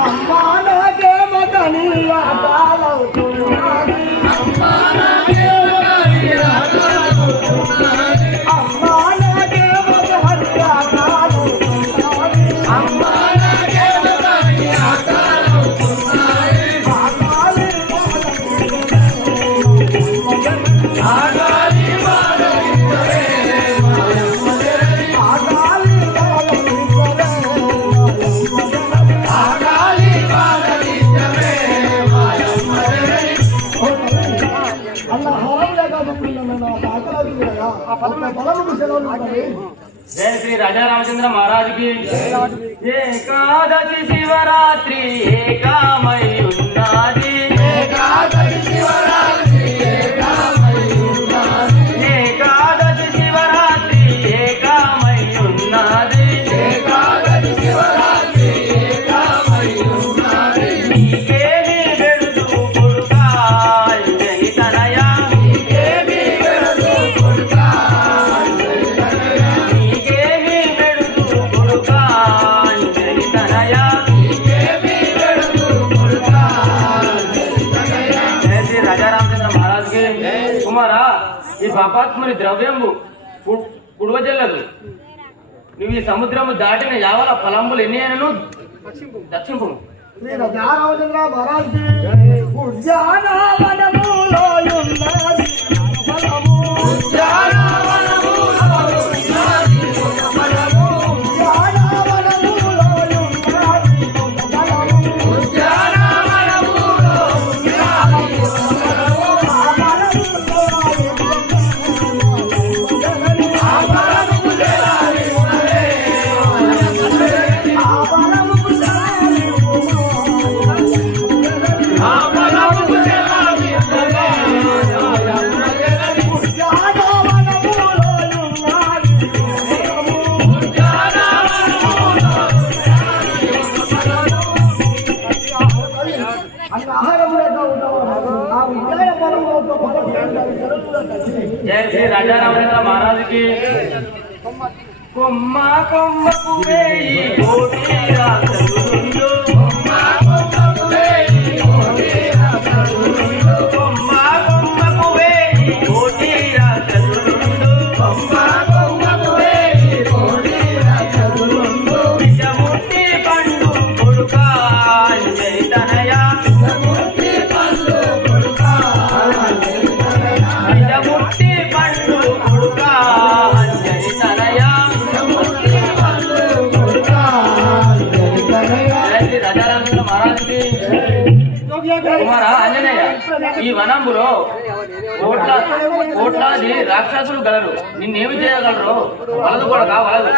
ಅಮ್ಮನ ದೇವದನಿಯ జయ శ్రీ రాజా రామచంద్ర మహారాజుకి ఏకాదశి శివరాత్రి ఏకామై ఉన్నది ఈ పాపాత్ముని ద్రవ్యంబు కు- కుడవజల్లదు. నువ్వు ఈ సముద్రము దాటిన యావల ఫలంబులు ఎన్ని అయినను? దక్షింపు శ్రీ కలిసి జయ శ్రీ महाराज మహారాజుకి కొమ్మ కొమ్మకు వేయి కోటి రాతలుండు. కొమ్మ కొమ్మకు వేయి కోటి రాతలుండు. విషముట్టి ఈ వనంబులో కోట్ల కోట్లాది రాక్షసులు గలరు. నిన్నేమి చేయగలరు వలదు కూడా కావలదు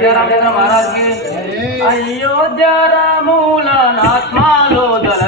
రాజారామచంద్ర మహారాజ్కి. అయోధ్య రాముల ఆత్మాలో దల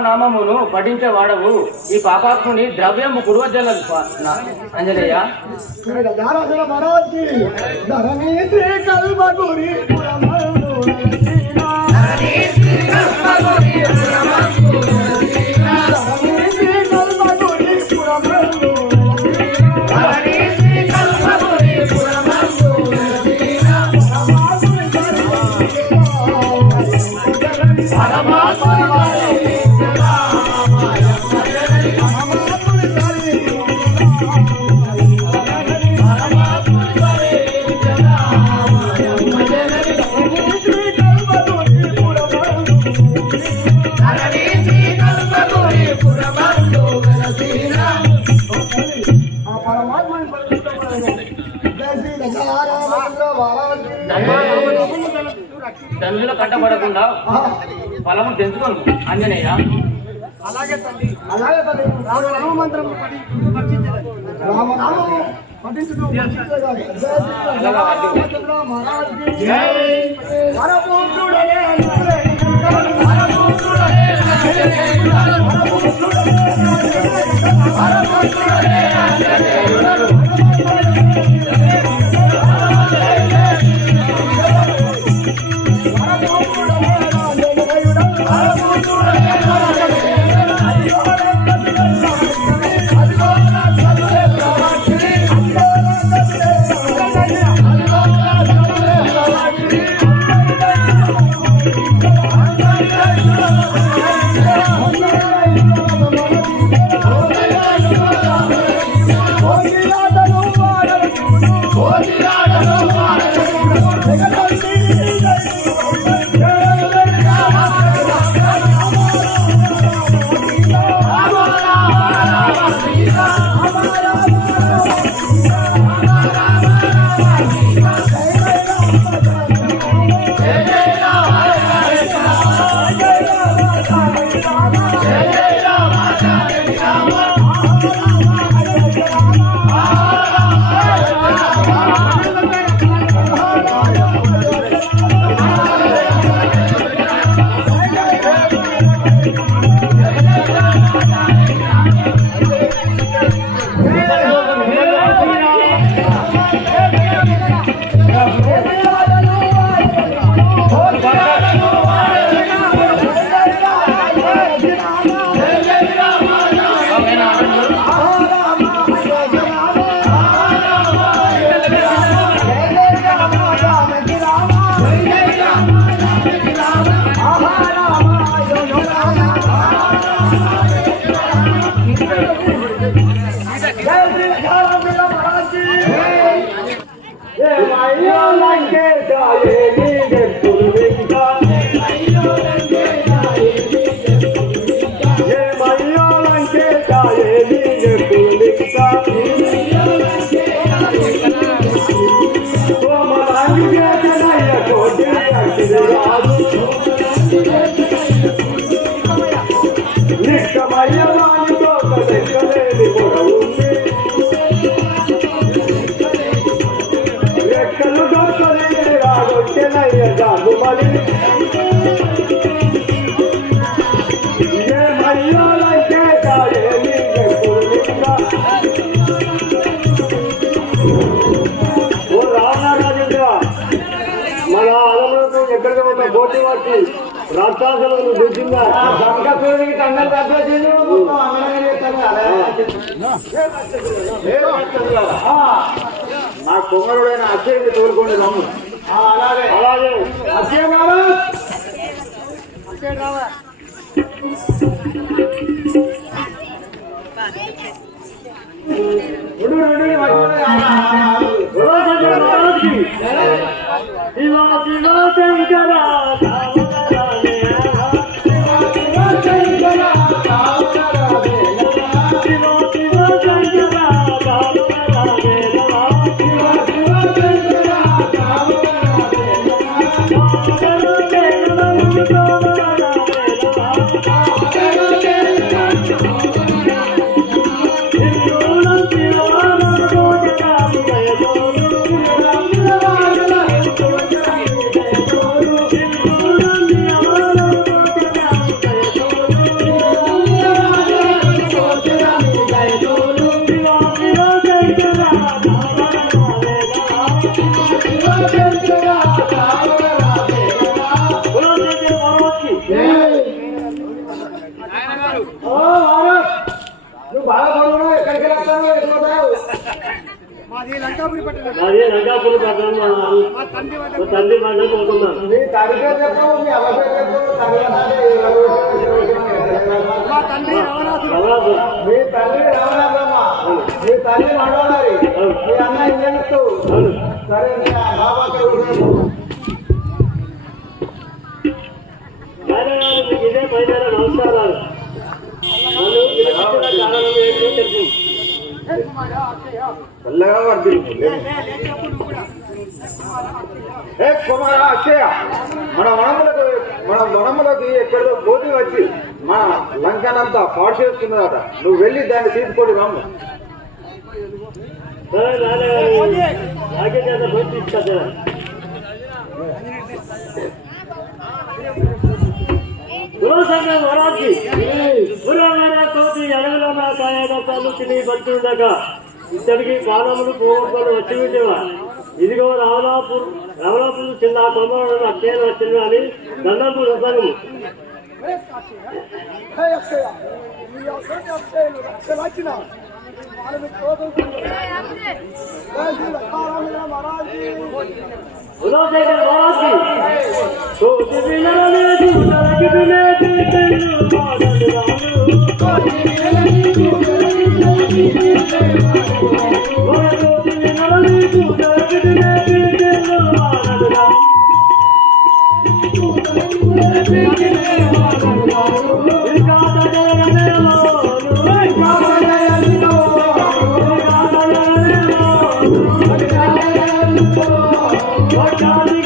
నామమును రామనామమును పఠించేవాడవు ఈ పాపాత్ముని ద్రవ్యము కుడవజల్లదు అంజనేయ. ధరణి శ్రీ కల్పగురి గురి కట్టబడకుండా. ఫలము తెంచుకోను ఆంజనేయ. అలాగే తల్లి. అలాగే తల్లి. రామ మంత్రం పఠి ஆனந்த చేసి అందరం నా కుమారుడైన అక్షయుడిని తోలుకోండి రాము అలాగే అలాగే అక్షయ గారు ఉండు, ఉండు, ఉండు, మర్చిపోయి. శివ శివ శంకర తండ్రి రవణాసుడు రవణాసు మీ తల్లి రామరాజమ్మ మీ తల్లి మనోడారి మీ అన్న ఇంజనెత్తు సరే బాబా ఇదే పైన నమస్కారాలు. తెలుసు చల్లగా కూడా ఏ కుమార్ అక్షయ మన వనములకు మన వనములకి ఎక్కడో పోటీ వచ్చి మన లంకనంతా పాడు చేస్తున్నదట నువ్వు వెళ్ళి దాన్ని తీసుకొని రమ్ము. సరే నాన్నగారు కాయగతాలు తిని పట్టుండగా ఇద్దరికి పాదములు పోగొట్టుకొని వచ్చి ఉండేవా? ఇదిగో రావలాపూర్ రావలాపూర్ చిన్న కొమ్మలు అక్షయాలు వచ్చింది అని దండంపూర్ వస్తాను హే Bye, darling.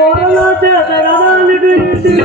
ఓరలో చేత చేతగదానికి గురించి నీ